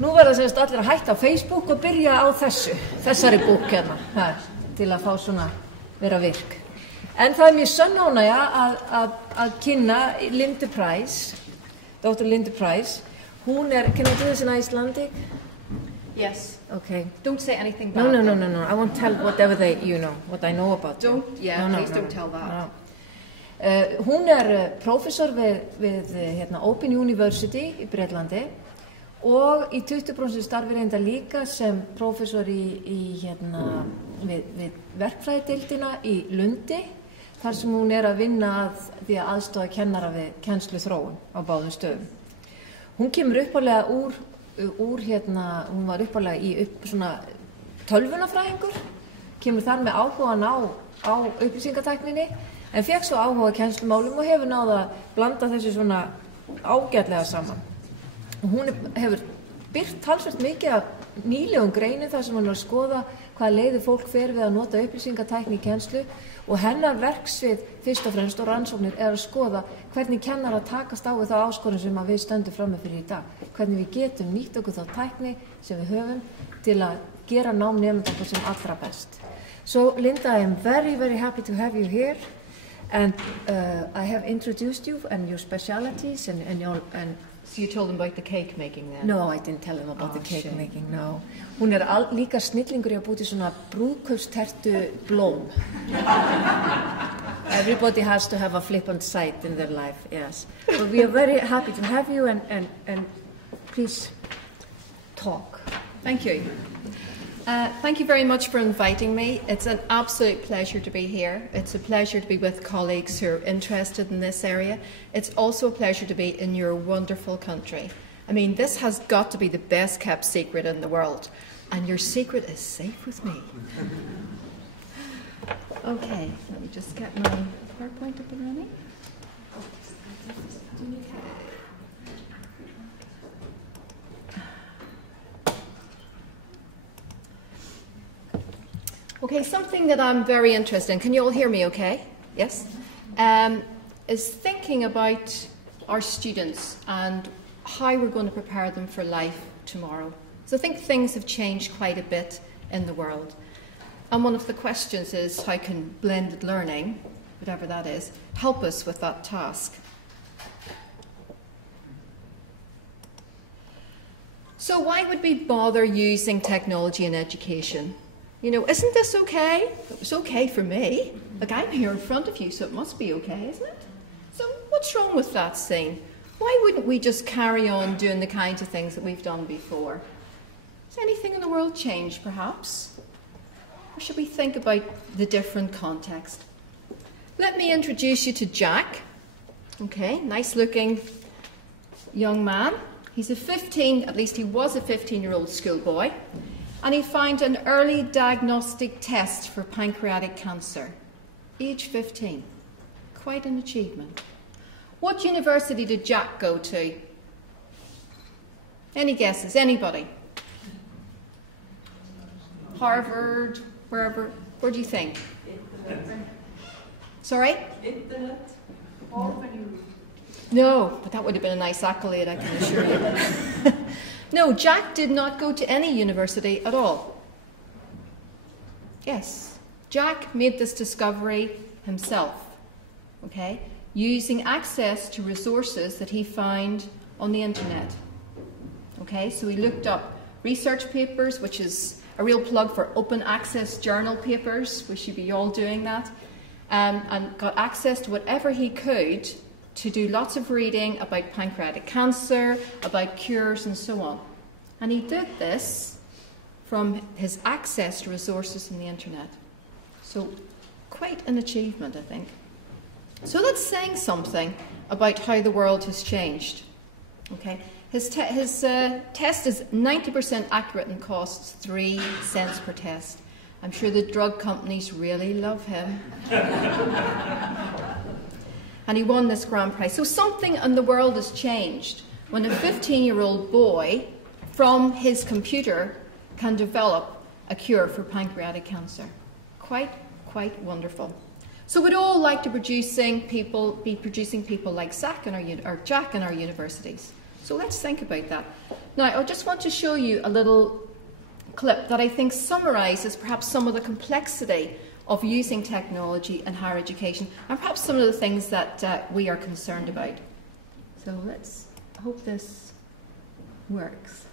Nú verða semst allir að hætta á Facebook og byrja á þessari bók hérna, til að fá svona vera virk. En það mjög sönn ánægja að kynna Linda Price, Dr. Linda Price. Hún can I do this in Icelandic? Yes. Okay. Don't say anything bad. No. I won't tell whatever what I know about you. Please don't tell that. No. Hún prófessor við Open University í Bretlandi og í 20% starfi reynda líka sem prófessor við verkfræðideildina í Lundi, þar sem hún að vinna að því að aðstoða kennara við kennsluþróun á báðum stöðum. Hún kemur uppalega hún var uppalega í svona tölvunafræðingur, kemur þar með áhugan á upplýsingatækninni, en fekk svo áhuga kennslumálum og hefur náð að blanda þessu svona ágætlega saman. Hún hefur birt talsvert mikið af nýlegum greinum þar sem hún að skoða hvaða leiðir fólk fer við að nota upplýsingatækni í kennslu og hennar verksvið fyrst og fremst og rannsóknir að skoða hvernig kennarar takast á við þá áskorun sem við stöndum frammi fyrir í dag, hvernig við getum nýtt okkur þá tækni sem við höfum til að gera nám nemenda okkur sem allra best. So Linda, I am very, very happy to have you here. And I have introduced you and your specialities and So you told them about the cake making then? No, I didn't tell them about the cake making, no. Hún líka snillingur í að búa til svona brúðkaupstertu blóm. Everybody has to have a flippant side in their life, yes. But we are very happy to have you and please talk. Thank you. Thank you very much for inviting me. It's an absolute pleasure to be here. It's a pleasure to be with colleagues who are interested in this area. It's also a pleasure to be in your wonderful country. I mean, this has got to be the best kept secret in the world, and your secret is safe with me. Okay, let me just get my PowerPoint up and running. Okay, something that I'm very interested in, can you all hear me okay? Yes? Is thinking about our students and how we're going to prepare them for life tomorrow. So I think things have changed quite a bit in the world. And one of the questions is how can blended learning, whatever that is, help us with that task? So why would we bother using technology in education? You know, isn't this okay? It was okay for me. Like, I'm here in front of you, so it must be okay, isn't it? So what's wrong with that scene? Why wouldn't we just carry on doing the kinds of things that we've done before? Has anything in the world changed, perhaps? Or should we think about the different context? Let me introduce you to Jack. Okay, nice-looking young man. He's at least he was a 15-year-old schoolboy. And he found an early diagnostic test for pancreatic cancer, age 15. Quite an achievement. What university did Jack go to? Any guesses? Anybody? Harvard, wherever? Where do you think? Sorry? Internet. No, but that would have been a nice accolade, I can assure you. No, Jack did not go to any university at all. Yes, Jack made this discovery himself, okay, using access to resources that he found on the internet. Okay, so he looked up research papers, which is a real plug for open access journal papers. We should be all doing that. And got access to whatever he could to do lots of reading about pancreatic cancer, about cures and so on. And he did this from his access to resources in the internet. So quite an achievement, I think. So that's saying something about how the world has changed. Okay, his test is 90% accurate and costs 3 cents per test. I'm sure the drug companies really love him. And he won this grand prize. So something in the world has changed when a 15-year-old boy from his computer can develop a cure for pancreatic cancer. Quite wonderful. So we'd all like to be producing people like Jack in our universities. So let's think about that. Now, I just want to show you a little clip that I think summarizes perhaps some of the complexity of using technology in higher education and perhaps some of the things that we are concerned about. So let's hope this works.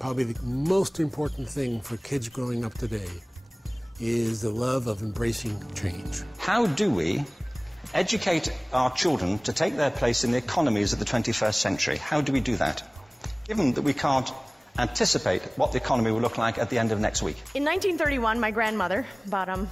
Probably the most important thing for kids growing up today is the love of embracing change. How do we educate our children to take their place in the economies of the 21st century? How do we do that, given that we can't anticipate what the economy will look like at the end of next week? In 1931, my grandmother, bottom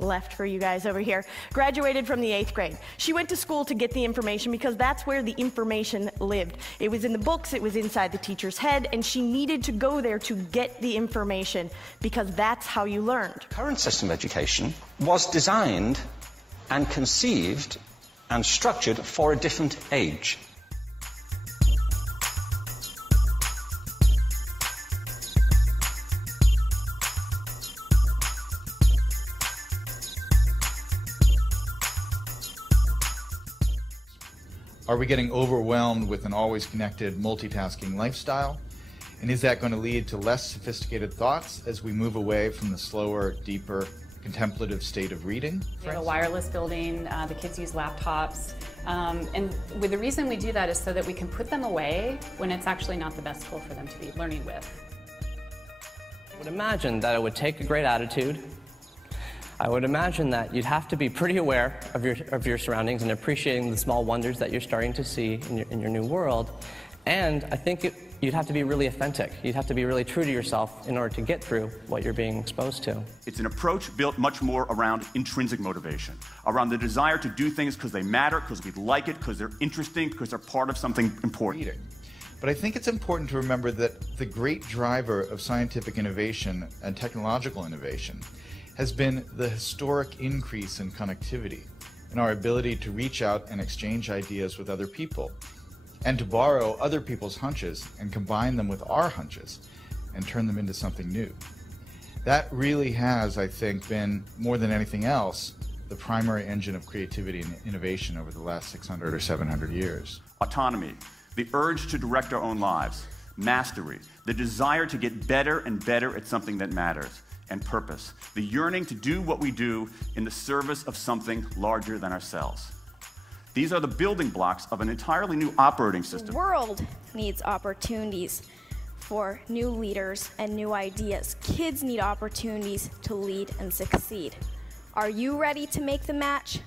left for you guys over here, graduated from the 8th grade. She went to school to get the information because that's where the information lived. It was in the books, it was inside the teacher's head, and she needed to go there to get the information because that's how you learned. The current system of education was designed and conceived and structured for a different age. Are we getting overwhelmed with an always connected, multitasking lifestyle? And is that going to lead to less sophisticated thoughts as we move away from the slower, deeper, contemplative state of reading? We have a wireless building, the kids use laptops, and the reason we do that is so that we can put them away when it's actually not the best tool for them to be learning with. I would imagine that it would take a great attitude. I would imagine that you'd have to be pretty aware of your surroundings and appreciating the small wonders that you're starting to see in your new world. And I think you'd have to be really authentic. You'd have to be really true to yourself in order to get through what you're being exposed to. It's an approach built much more around intrinsic motivation, around the desire to do things because they matter, because we like it, because they're interesting, because they're part of something important. But I think it's important to remember that the great driver of scientific innovation and technological innovation has been the historic increase in connectivity and our ability to reach out and exchange ideas with other people, and to borrow other people's hunches and combine them with our hunches and turn them into something new. That really has, I think, been, more than anything else, the primary engine of creativity and innovation over the last 600 or 700 years. Autonomy, the urge to direct our own lives, mastery, the desire to get better and better at something that matters, and purpose, the yearning to do what we do in the service of something larger than ourselves. These are the building blocks of an entirely new operating system. The world needs opportunities for new leaders and new ideas. Kids need opportunities to lead and succeed. Are you ready to make the match?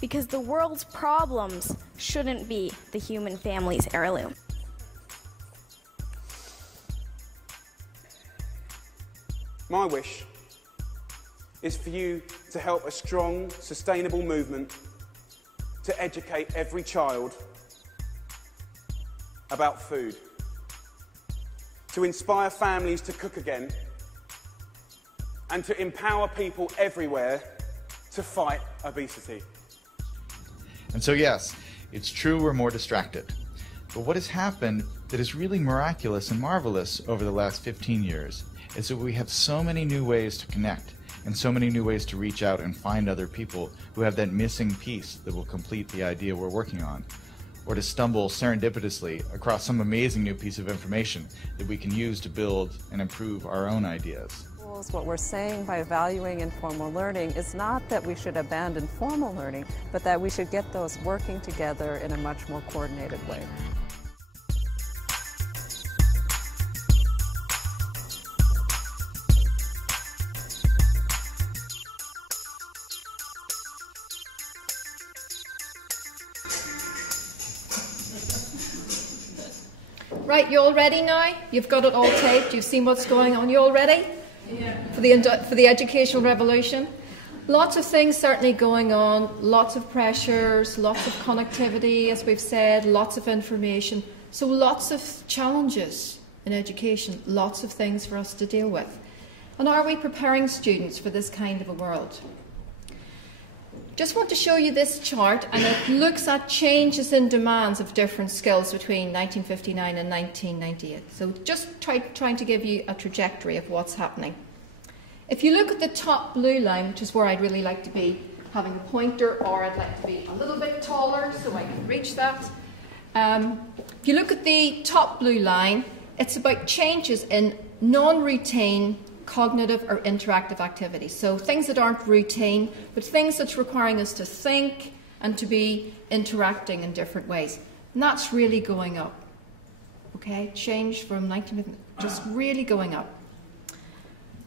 Because the world's problems shouldn't be the human family's heirloom. My wish is for you to help a strong, sustainable movement to educate every child about food, to inspire families to cook again, and to empower people everywhere to fight obesity. And so yes, it's true we're more distracted. But what has happened that is really miraculous and marvelous over the last 15 years is that we have so many new ways to connect and so many new ways to reach out and find other people who have that missing piece that will complete the idea we're working on, or to stumble serendipitously across some amazing new piece of information that we can use to build and improve our own ideas. What we're saying by valuing informal learning is not that we should abandon formal learning, but that we should get those working together in a much more coordinated way. Right, you all ready now? You've got it all taped, you've seen what's going on. You all ready? Yeah. For the educational revolution? Lots of things certainly going on, lots of pressures, lots of connectivity, as we've said, lots of information. So lots of challenges in education, lots of things for us to deal with. And are we preparing students for this kind of a world? Just want to show you this chart, and it looks at changes in demands of different skills between 1959 and 1998. So just trying to give you a trajectory of what's happening. If you look at the top blue line, which is where I'd really like to be having a pointer, or I'd like to be a little bit taller so I can reach that. If you look at the top blue line, it's about changes in non-routine cognitive or interactive activities. So things that aren't routine, but things that's requiring us to think and to be interacting in different ways. And that's really going up. Okay, change from 1950, just really going up.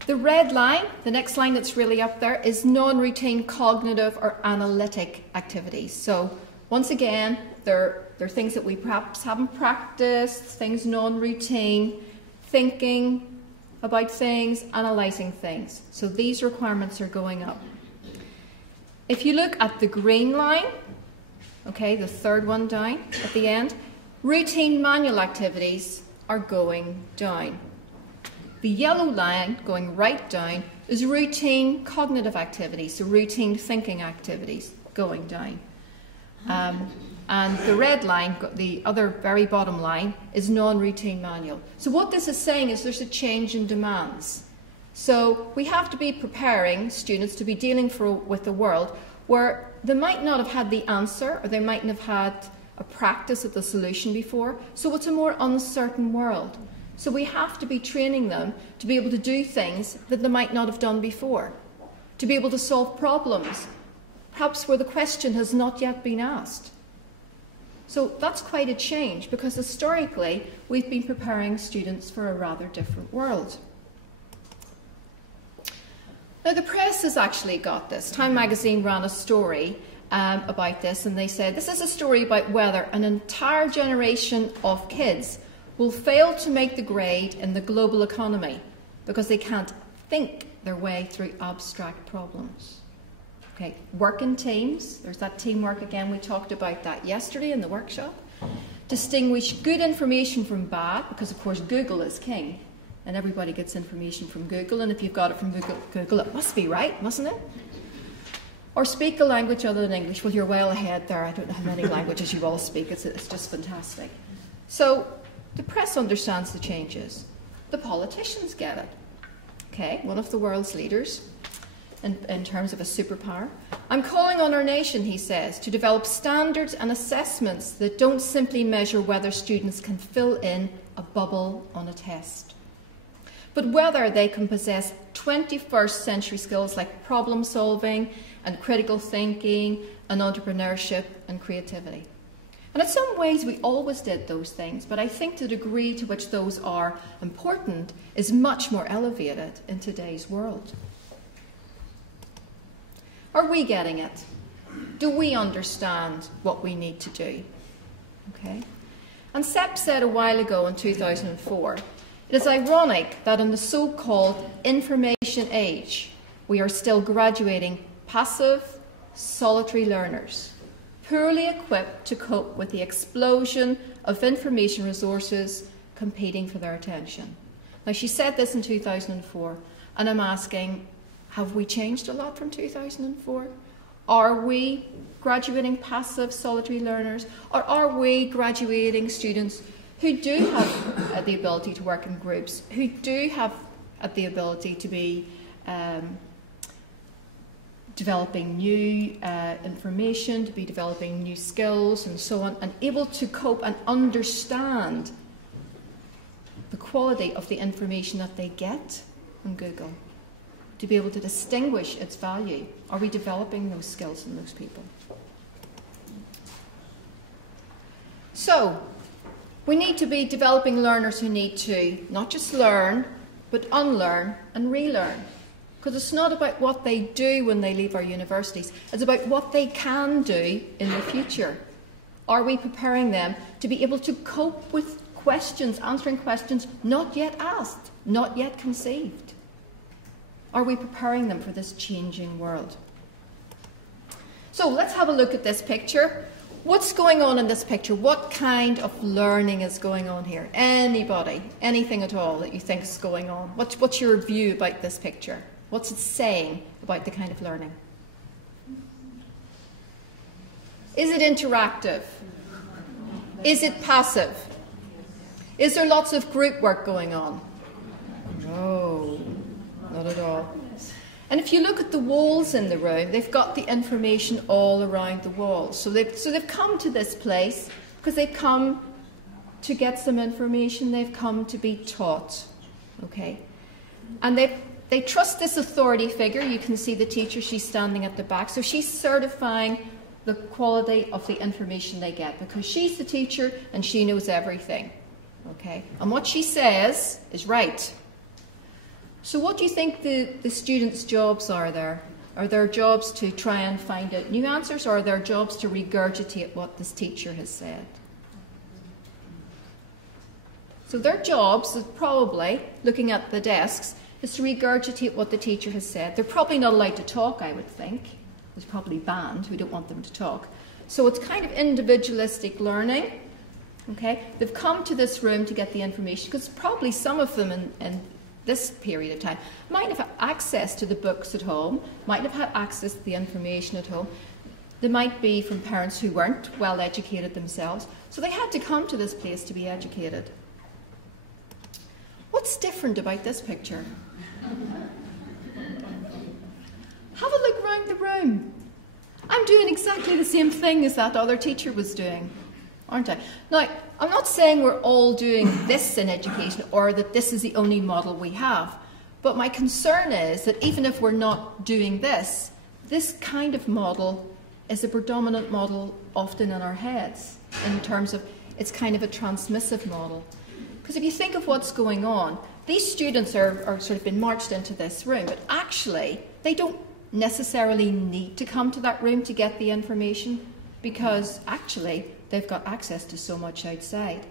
The red line, the next line that's really up there, is non-routine cognitive or analytic activities. So once again, they're things that we perhaps haven't practiced, things non-routine, thinking about things, analysing things. So these requirements are going up. If you look at the green line, okay, the third one down at the end, routine manual activities are going down. The yellow line going right down is routine cognitive activities, so routine thinking activities going down. And the red line, the other very bottom line, is non-routine manual. So what this is saying is there's a change in demands. So we have to be preparing students to be dealing with a world where they might not have had the answer, or they mightn't have had a practice of the solution before. So it's a more uncertain world. So we have to be training them to be able to do things that they might not have done before, to be able to solve problems, perhaps where the question has not yet been asked. So that's quite a change, because historically we've been preparing students for a rather different world. Now the press has actually got this. Time magazine ran a story about this, and they said this is a story about whether an entire generation of kids will fail to make the grade in the global economy because they can't think their way through abstract problems. Okay, work in teams, there's that teamwork again, we talked about that yesterday in the workshop. Distinguish good information from bad, because of course Google is king, and everybody gets information from Google, and if you've got it from Google, it must be right, mustn't it? Or speak a language other than English. Well, you're well ahead there, I don't know how many languages you all speak, it's just fantastic. So, the press understands the changes. The politicians get it. Okay, one of the world's leaders, in terms of a superpower. I'm calling on our nation, he says, to develop standards and assessments that don't simply measure whether students can fill in a bubble on a test, but whether they can possess 21st century skills like problem solving and critical thinking and entrepreneurship and creativity. And in some ways we always did those things, but I think the degree to which those are important is much more elevated in today's world. Are we getting it? Do we understand what we need to do? Okay. And Sepp said a while ago in 2004, it is ironic that in the so-called information age, we are still graduating passive, solitary learners, poorly equipped to cope with the explosion of information resources competing for their attention. Now, she said this in 2004, and I'm asking, have we changed a lot from 2004? Are we graduating passive, solitary learners? Or are we graduating students who do have the ability to work in groups, who do have the ability to be developing new information, to be developing new skills and so on, and able to cope and understand the quality of the information that they get on Google, to be able to distinguish its value? Are we developing those skills in those people? So, we need to be developing learners who need to not just learn, but unlearn and relearn. Because it's not about what they do when they leave our universities, it's about what they can do in the future. Are we preparing them to be able to cope with questions, answering questions not yet asked, not yet conceived? Are we preparing them for this changing world? So let's have a look at this picture. What's going on in this picture? What kind of learning is going on here? Anybody? Anything at all that you think is going on? What's your view about this picture? What's it saying about the kind of learning? Is it interactive? Is it passive? Is there lots of group work going on? No, not at all. And if you look at the walls in the room, they've got the information all around the walls. So they've come to this place because they've come to get some information. They've come to be taught. Okay? And they trust this authority figure. You can see the teacher, she's standing at the back. So she's certifying the quality of the information they get because she's the teacher and she knows everything. Okay? And what she says is right. So what do you think the students' jobs are there? Are their jobs to try and find out new answers, or are their jobs to regurgitate what this teacher has said? So their jobs is probably, looking at the desks, is to regurgitate what the teacher has said. They're probably not allowed to talk, I would think. It's probably banned. We don't want them to talk. So it's kind of individualistic learning. Okay? They've come to this room to get the information, because probably some of them in this period of time might have had access to the books at home, might have had access to the information at home. They might be from parents who weren't well educated themselves, so they had to come to this place to be educated. What's different about this picture? Have a look around the room. I'm doing exactly the same thing as that other teacher was doing, aren't I? Now, I'm not saying we're all doing this in education or that this is the only model we have, but my concern is that even if we're not doing this, this kind of model is a predominant model often in our heads in terms of it's kind of a transmissive model. Because if you think of what's going on, these students are sort of been marched into this room, but actually they don't necessarily need to come to that room to get the information because actually they've got access to so much outside.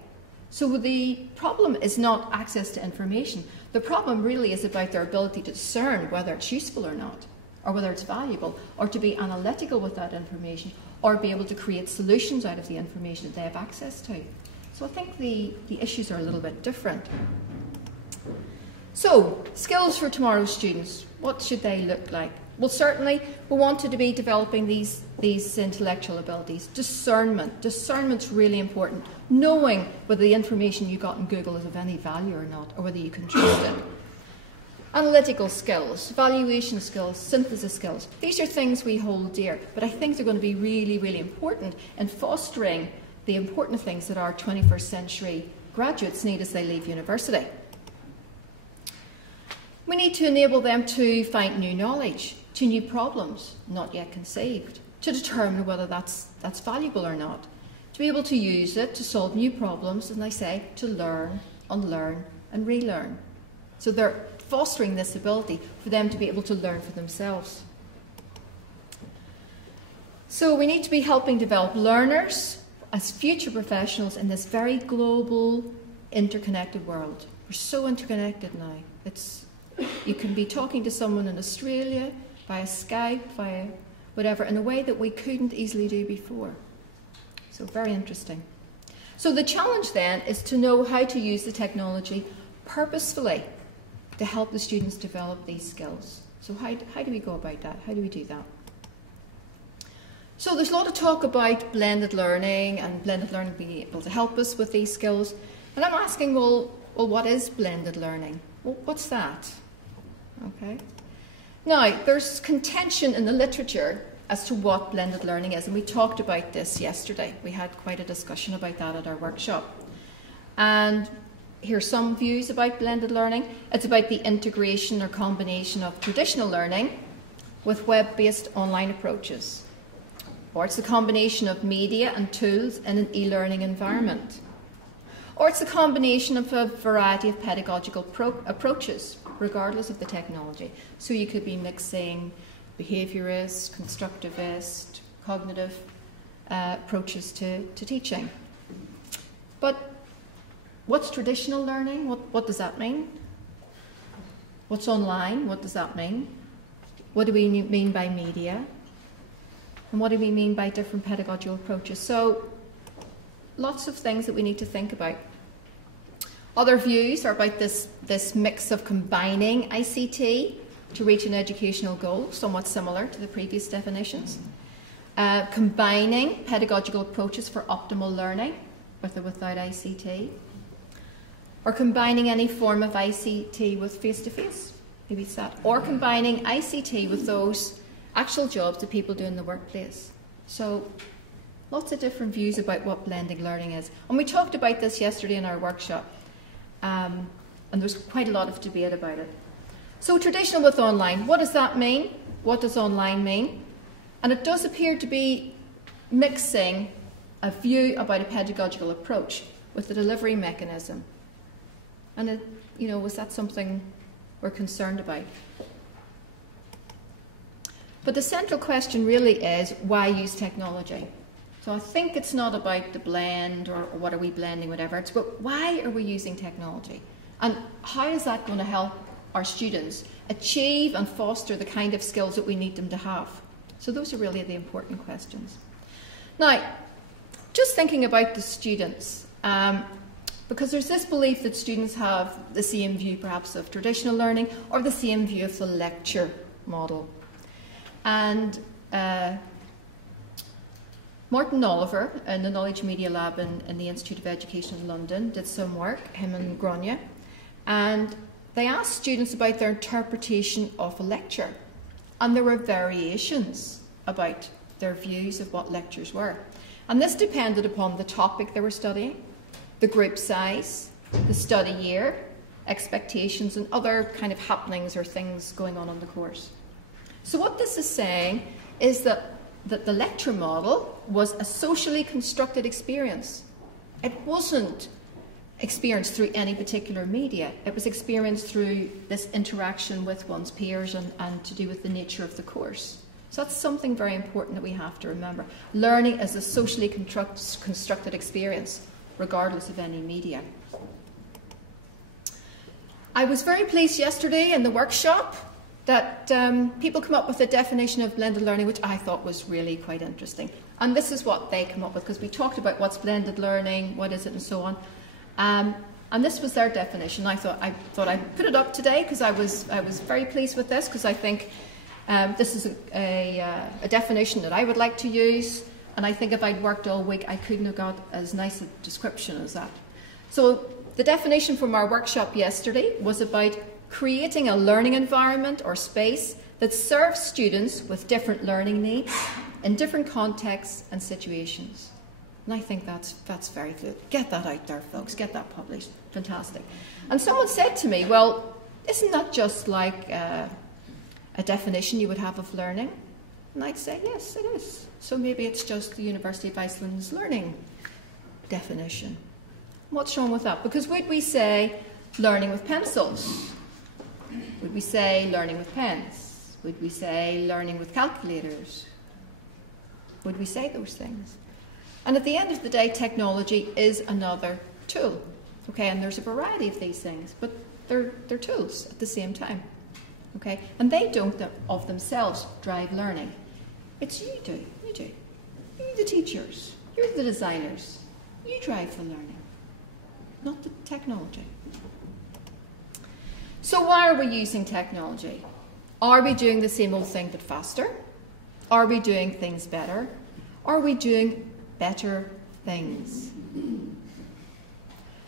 So the problem is not access to information. The problem really is about their ability to discern whether it's useful or not, or whether it's valuable, or to be analytical with that information, or be able to create solutions out of the information that they have access to. So I think the issues are a little bit different. So, skills for tomorrow's students. What should they look like? Well, certainly we wanted to be developing these intellectual abilities. Discernment. Discernment's really important. Knowing whether the information you got in Google is of any value or not, or whether you can trust it. Analytical skills, evaluation skills, synthesis skills. These are things we hold dear, but I think they're going to be really, really important in fostering the important things that our 21st century graduates need as they leave university. We need to enable them to find new knowledge, to new problems not yet conceived, to determine whether that's valuable or not, to be able to use it to solve new problems, and I say to learn, unlearn and relearn. So they're fostering this ability for them to be able to learn for themselves. So we need to be helping develop learners as future professionals in this very global, interconnected world. We're so interconnected now. You can be talking to someone in Australia via Skype, via whatever, in a way that we couldn't easily do before. So very interesting. So the challenge then is to know how to use the technology purposefully to help the students develop these skills. So how do we go about that? How do we do that? So there's a lot of talk about blended learning and blended learning being able to help us with these skills. And I'm asking, well, what is blended learning? Well, what's that? Okay. Now, there's contention in the literature as to what blended learning is, and we talked about this yesterday. We had quite a discussion about that at our workshop. And here's some views about blended learning. It's about the integration or combination of traditional learning with web-based online approaches. Or it's the combination of media and tools in an e-learning environment. Or it's a combination of a variety of pedagogical approaches, regardless of the technology. So you could be mixing behaviourist, constructivist, cognitive approaches to teaching. But What's traditional learning? What does that mean? What's online? What does that mean? What do we mean by media? And what do we mean by different pedagogical approaches? So, lots of things that we need to think about. Other views are about this mix of combining ICT to reach an educational goal, somewhat similar to the previous definitions. Combining pedagogical approaches for optimal learning, with or without ICT. Or combining any form of ICT with face-to-face, maybe it's that. Or combining ICT with those actual jobs that people do in the workplace. So, lots of different views about what blended learning is. And we talked about this yesterday in our workshop. And there was quite a lot of debate about it. So traditional with online, what does that mean? What does online mean? And it does appear to be mixing a view about a pedagogical approach with the delivery mechanism. And was that something we're concerned about? But the central question really is, why use technology? So I think it's not about the blend or what are we blending, whatever. It's about why are we using technology? And how is that going to help our students achieve and foster the kind of skills that we need them to have? So those are really the important questions. Now, just thinking about the students, because there's this belief that students have the same view perhaps of traditional learning or the same view of the lecture model. And Martin Oliver in the Knowledge Media Lab in the Institute of Education in London did some work, him and Grania, and they asked students about their interpretation of a lecture. And there were variations about their views of what lectures were. And this depended upon the topic they were studying, the group size, the study year, expectations, and other kind of happenings or things going on in the course. So what this is saying is that the lecture model was a socially constructed experience. It wasn't experienced through any particular media. It was experienced through this interaction with one's peers and to do with the nature of the course. So that's something very important that we have to remember. Learning is a socially constructed experience, regardless of any media. I was very pleased yesterday in the workshop that people come up with a definition of blended learning, which I thought was really quite interesting. And this is what they come up with, because we talked about what's blended learning, what is it, and so on. And this was their definition. I thought I'd put it up today because I was very pleased with this, because I think this is a definition that I would like to use. And I think if I'd worked all week, I couldn't have got as nice a description as that. So the definition from our workshop yesterday was about creating a learning environment or space that serves students with different learning needs in different contexts and situations. And I think that's very good. Get that out there, folks. Get that published. Fantastic. And someone said to me, well, isn't that just like a definition you would have of learning? And I'd say, yes, it is. So maybe it's just the University of Iceland's learning definition. What's wrong with that? Because would we say learning with pencils? Would we say learning with pens? Would we say learning with calculators? Would we say those things? And at the end of the day, technology is another tool. Okay, and there's a variety of these things, but they're tools at the same time. Okay, and they don't of themselves drive learning. It's you do. You're the teachers. You're the designers. You drive the learning, not the technology. So why are we using technology? Are we doing the same old thing but faster? Are we doing things better? Are we doing better things?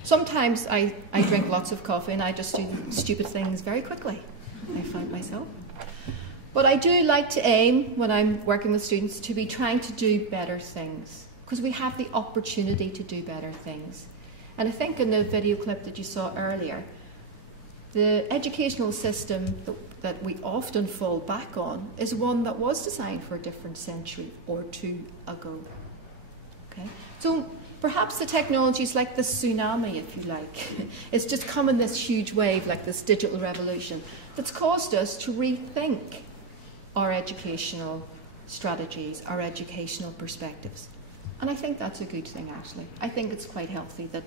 Sometimes I drink lots of coffee and I just do stupid things very quickly, I find myself. But I do like to aim, when I'm working with students, to be trying to do better things, because we have the opportunity to do better things. And I think in the video clip that you saw earlier, the educational system that we often fall back on is one that was designed for a different century or two ago. Okay? So perhaps the technology is like the tsunami, if you like. It's just come in this huge wave, like this digital revolution, that's caused us to rethink our educational strategies, our educational perspectives. And I think that's a good thing, actually. I think it's quite healthy that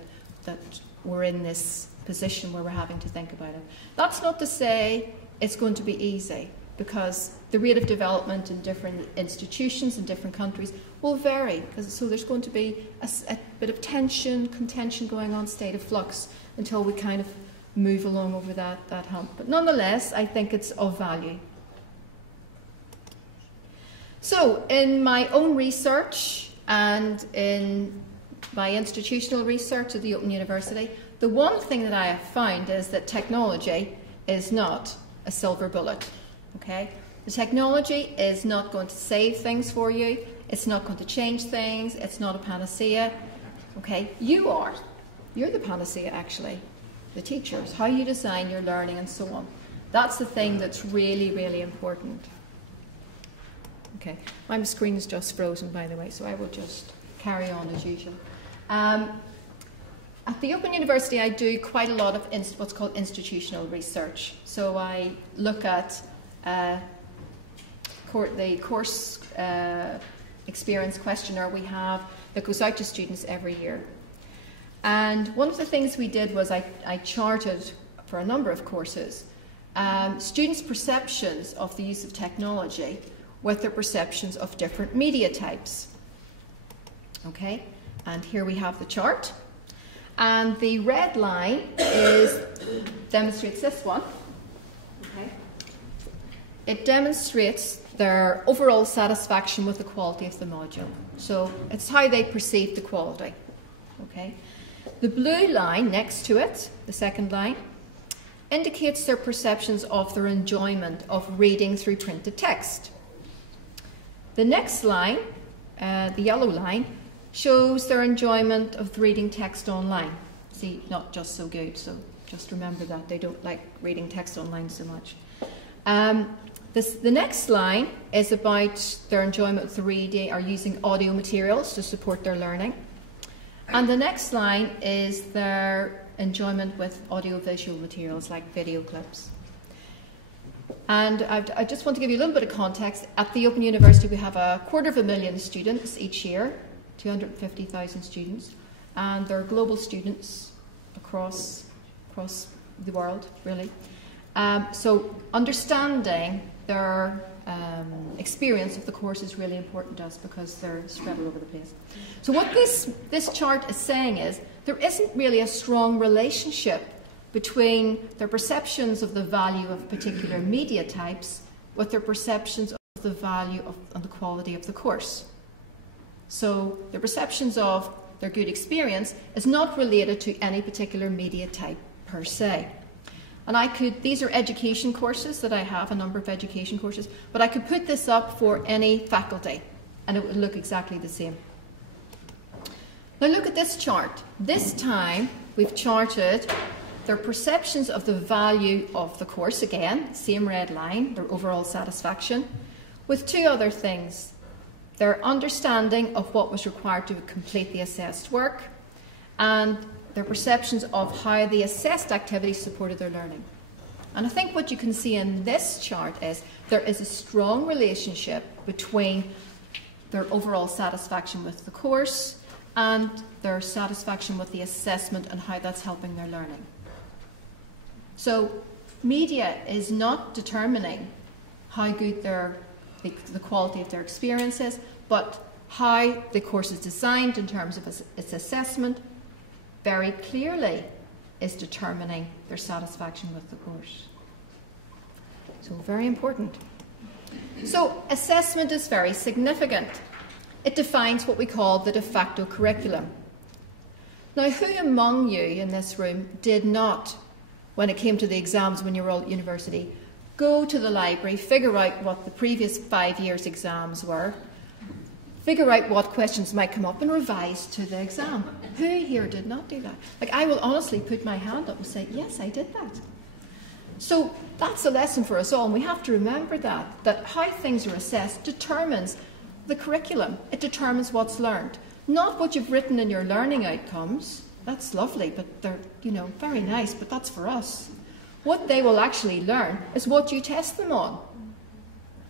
we're in this position where we're having to think about it. That's not to say it's going to be easy, because the rate of development in different institutions in different countries will vary. So there's going to be a bit of contention going on, state of flux, until we kind of move along over that hump. But nonetheless, I think it's of value. So in my own research and in my institutional research at the Open University, the one thing that I have found is that technology is not a silver bullet. Okay? The technology is not going to save things for you. It's not going to change things. It's not a panacea. Okay? You are. You're the panacea, actually. The teachers, how you design your learning and so on. That's the thing that's really, really important. Okay, my screen is just frozen, by the way, so I will just carry on as usual. At the Open University, I do quite a lot of what's called institutional research. So I look at the course experience questionnaire we have that goes out to students every year. And one of the things we did was I charted for a number of courses students' perceptions of the use of technology with their perceptions of different media types. Okay, and here we have the chart. And the red line demonstrates this one. Okay. It demonstrates their overall satisfaction with the quality of the module. So it's how they perceive the quality. Okay. The blue line next to it, the second line, indicates their perceptions of their enjoyment of reading through printed text. The next line, the yellow line, shows their enjoyment of reading text online. See, not just so good, so just remember that. They don't like reading text online so much. The next line is about their enjoyment of reading or using audio materials to support their learning. And the next line is their enjoyment with audio-visual materials like video clips. And I just want to give you a little bit of context. At the Open University, we have 250,000 students each year, 250,000 students, and they're global students across the world, really. So understanding their experience of the course is really important to us because they're spread all over the place. So what this chart is saying is there isn't really a strong relationship between their perceptions of the value of particular media types with their perceptions of the value and the quality of the course. So the perceptions of their good experience is not related to any particular media type per se. And these are education courses that I have, a number of education courses, but I could put this up for any faculty and it would look exactly the same. Now look at this chart. This time we've charted their perceptions of the value of the course, again, same red line, their overall satisfaction, with two other things. Their understanding of what was required to complete the assessed work and their perceptions of how the assessed activities supported their learning. And I think what you can see in this chart is there is a strong relationship between their overall satisfaction with the course and their satisfaction with the assessment and how that's helping their learning. So media is not determining how good the quality of their experience is, but how the course is designed in terms of its assessment very clearly is determining their satisfaction with the course. So very important. So assessment is very significant. It defines what we call the de facto curriculum. Now, who among you in this room did not, when it came to the exams when you were all at university, go to the library, figure out what the previous 5 years' exams were, figure out what questions might come up and revise to the exam? Who here did not do that? Like, I will honestly put my hand up and say, yes, I did that. So that's a lesson for us all, and we have to remember that how things are assessed determines the curriculum. It determines what's learned. Not what you've written in your learning outcomes. That's lovely, but they're, very nice, but that's for us. What they will actually learn is what you test them on.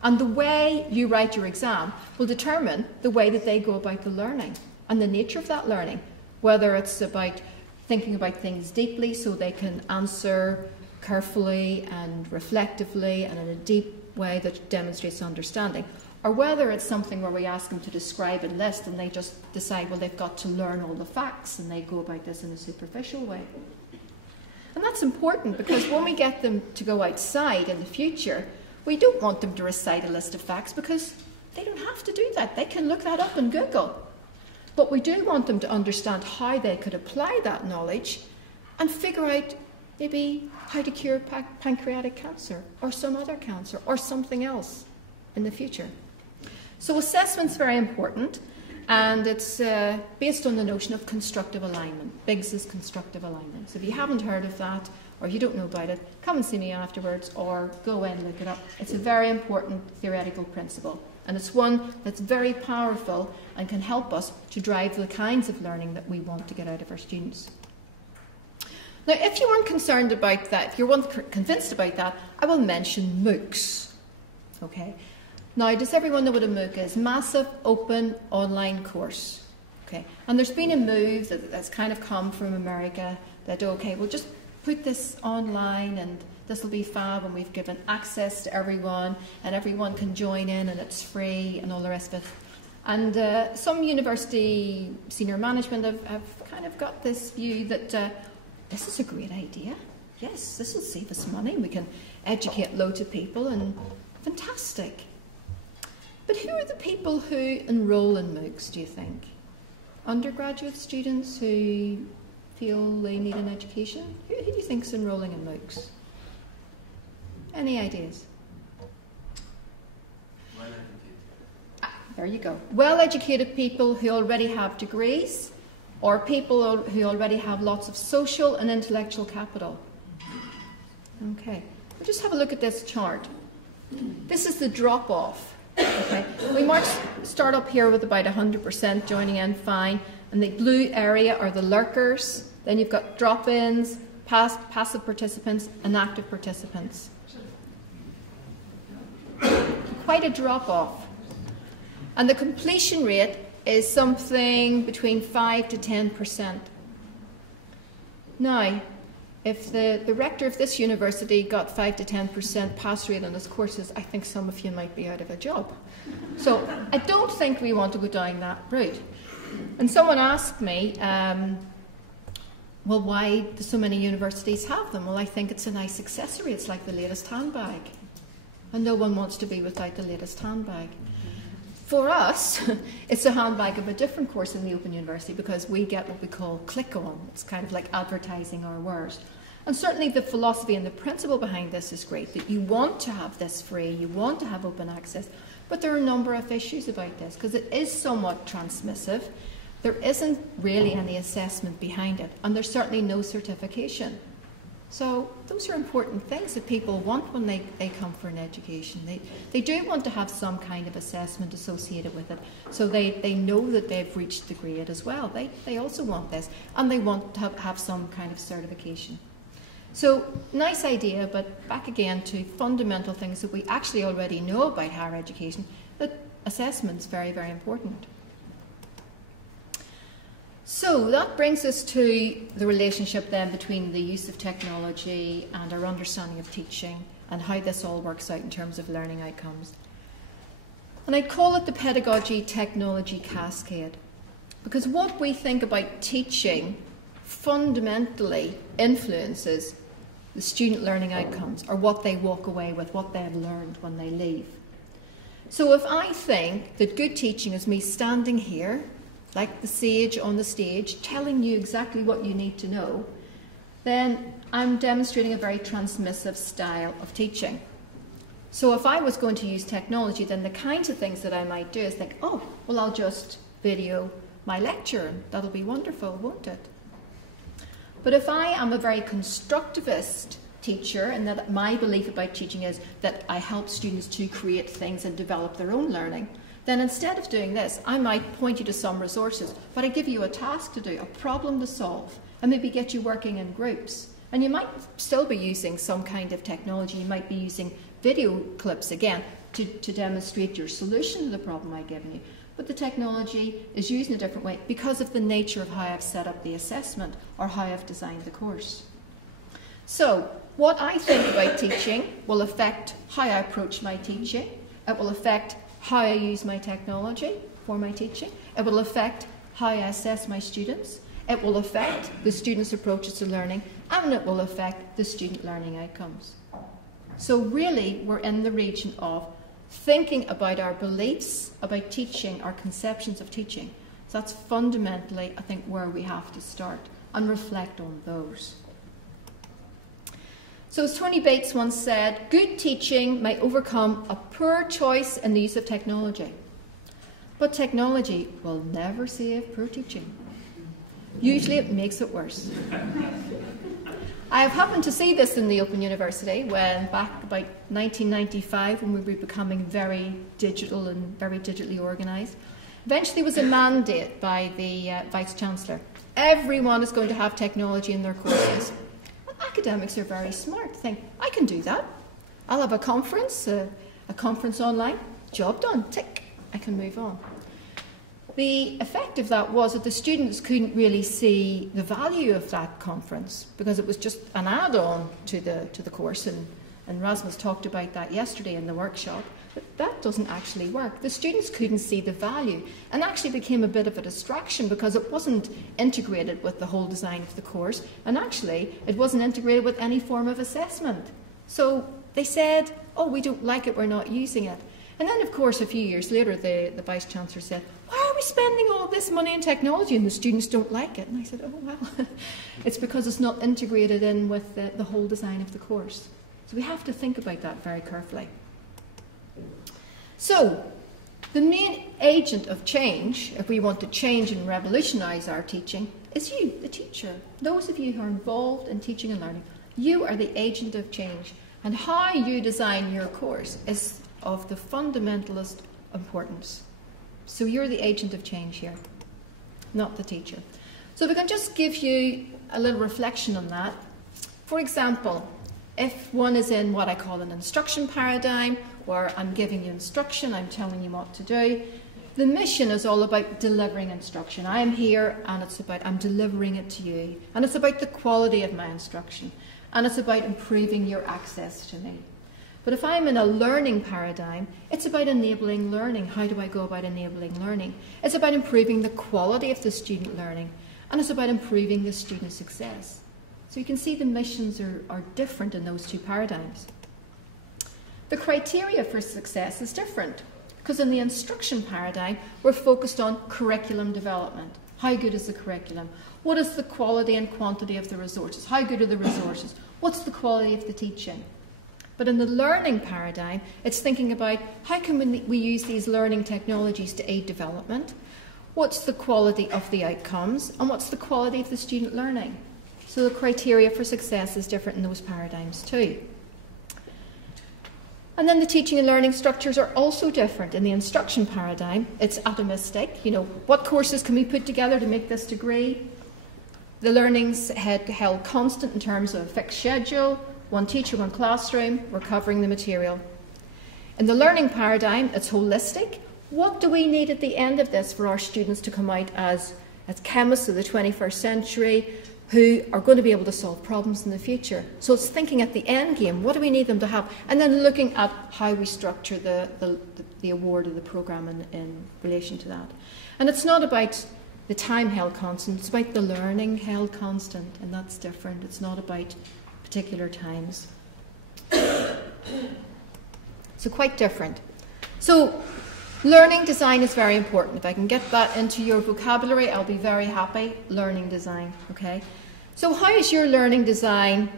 And the way you write your exam will determine the way that they go about the learning and the nature of that learning, whether it's about thinking about things deeply so they can answer carefully and reflectively and in a deep way that demonstrates understanding, or whether it's something where we ask them to describe and list and they just decide, well, they've got to learn all the facts and they go about this in a superficial way. And that's important because when we get them to go outside in the future, we don't want them to recite a list of facts because they don't have to do that. They can look that up in Google. But we do want them to understand how they could apply that knowledge and figure out maybe how to cure pancreatic cancer or some other cancer or something else in the future. So assessment's very important, and it's based on the notion of constructive alignment. Biggs is constructive alignment. So if you haven't heard of that or if you don't know about it, come and see me afterwards or go in and look it up. It's a very important theoretical principle, and it's one that's very powerful and can help us to drive the kinds of learning that we want to get out of our students. Now, if you weren't concerned about that, if you weren't convinced about that, I will mention MOOCs. Okay. Now, does everyone know what a MOOC is? Massive Open Online Course. Okay. And there's been a move that's kind of come from America that, okay, we'll just put this online and this will be fab, and we've given access to everyone and everyone can join in and it's free and all the rest of it. And some university senior management have kind of got this view that this is a great idea. Yes, this will save us money. We can educate loads of people and fantastic. But who are the people who enroll in MOOCs, do you think? Undergraduate students who feel they need an education? Who do you think is enrolling in MOOCs? Any ideas? There you go. Well-educated people who already have degrees, or people who already have lots of social and intellectual capital. Okay, we'll just have a look at this chart. This is the drop-off. Okay, we might start up here with about 100% joining in, fine, and the blue area are the lurkers. Then you've got drop-ins, passive participants, and active participants. Quite a drop-off. And the completion rate is something between 5 to 10%. Now, if the rector of this university got 5 to 10% pass rate on his courses, I think some of you might be out of a job. So I don't think we want to go down that route. And someone asked me, well, why do so many universities have them? Well, I think it's a nice accessory. It's like the latest handbag. And no one wants to be without the latest handbag. For us, it's a handbag of a different course in the Open University because we get what we call click-on. It's kind of like advertising our wares. And certainly the philosophy and the principle behind this is great, that you want to have this free, you want to have open access, but there are a number of issues about this because it is somewhat transmissive. There isn't really any assessment behind it, and there's certainly no certification. So those are important things that people want when they come for an education. They do want to have some kind of assessment associated with it, so they know that they've reached the grade as well. They also want this, and they want to have some kind of certification. So nice idea, but back again to fundamental things that we actually already know about higher education, that assessment's very, very important. So that brings us to the relationship then between the use of technology and our understanding of teaching and how this all works out in terms of learning outcomes. And I'd call it the pedagogy technology cascade, because what we think about teaching fundamentally influences the student learning outcomes, or what they walk away with, what they've learned when they leave. So if I think that good teaching is me standing here like the sage on the stage, telling you exactly what you need to know, then I'm demonstrating a very transmissive style of teaching. So if I was going to use technology, then the kinds of things that I might do is think, oh, well, I'll just video my lecture, and that'll be wonderful, won't it? But if I am a very constructivist teacher, and that my belief about teaching is that I help students to create things and develop their own learning, then instead of doing this, I might point you to some resources, but I give you a task to do, a problem to solve, and maybe get you working in groups. And you might still be using some kind of technology. You might be using video clips, again, to demonstrate your solution to the problem I've given you. but the technology is used in a different way because of the nature of how I've set up the assessment or how I've designed the course. So, what I think about teaching will affect how I approach my teaching. It will affect how I use my technology for my teaching. It will affect how I assess my students. It will affect the students' approaches to learning, and it will affect the student learning outcomes. So really, we're in the region of thinking about our beliefs about teaching, our conceptions of teaching. So that's fundamentally, I think, where we have to start and reflect on those. So as Tony Bates once said, good teaching may overcome a poor choice in the use of technology. But technology will never save poor teaching. Usually it makes it worse. I have happened to see this in the Open University when back about 1995, when we were becoming very digital and very digitally organised. Eventually there was a mandate by the Vice-Chancellor. Everyone is going to have technology in their courses. And academics are very smart. Think, I can do that. I'll have a conference online, job done, tick, I can move on. The effect of that was that the students couldn't really see the value of that conference because it was just an add-on to the course, and Rasmus talked about that yesterday in the workshop. But that doesn't actually work. The students couldn't see the value and actually became a bit of a distraction because it wasn't integrated with the whole design of the course, and actually it wasn't integrated with any form of assessment. So they said, oh, we don't like it, we're not using it. And then, of course, a few years later, the Vice-Chancellor said, why are we spending all this money in technology and the students don't like it? And I said, oh, well, it's because it's not integrated in with the whole design of the course. So we have to think about that very carefully. So, the main agent of change, if we want to change and revolutionise our teaching, is you, the teacher. Those of you who are involved in teaching and learning, you are the agent of change. And how you design your course is of the fundamentalist importance. So you're the agent of change here, not the teacher. So we can just give you a little reflection on that. For example, if one is in what I call an instruction paradigm, where I'm giving you instruction, I'm telling you what to do, the mission is all about delivering instruction. I am here and it's about I'm delivering it to you. And it's about the quality of my instruction. And it's about improving your access to me. But if I'm in a learning paradigm, it's about enabling learning. How do I go about enabling learning? It's about improving the quality of the student learning, and it's about improving the student success. So you can see the missions are different in those two paradigms. The criteria for success is different, because in the instruction paradigm, we're focused on curriculum development. How good is the curriculum? What is the quality and quantity of the resources? How good are the resources? What's the quality of the teaching? But in the learning paradigm, it's thinking about how can we use these learning technologies to aid development? What's the quality of the outcomes? And what's the quality of the student learning? So the criteria for success is different in those paradigms too. And then the teaching and learning structures are also different. In the instruction paradigm, it's atomistic. You know, what courses can we put together to make this degree? The learning's held constant in terms of a fixed schedule, one teacher, one classroom, we're covering the material. In the learning paradigm, it's holistic. What do we need at the end of this for our students to come out as chemists of the 21st century who are going to be able to solve problems in the future? So it's thinking at the end game, what do we need them to have? And then looking at how we structure the award of the programme in relation to that. And it's not about the time held constant, it's about the learning held constant, and that's different. It's not about particular times. So quite different. So learning design is very important. If I can get that into your vocabulary, I'll be very happy. Learning design, okay? So how is your learning design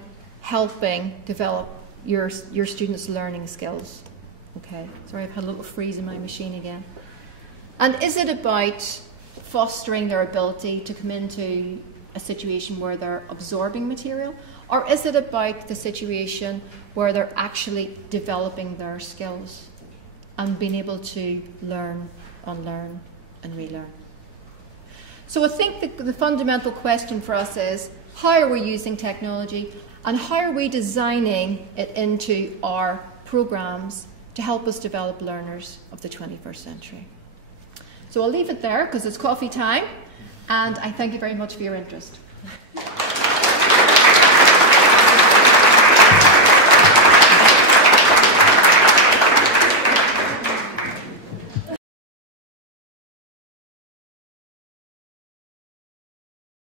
helping develop your students' learning skills? Okay, sorry, I've had a little freeze in my machine again. And is it about fostering their ability to come into a situation where they're absorbing material? Or is it about the situation where they're actually developing their skills and being able to learn, unlearn, and relearn? So I think the fundamental question for us is, how are we using technology and how are we designing it into our programs to help us develop learners of the 21st century? So I'll leave it there because it's coffee time, and I thank you very much for your interest.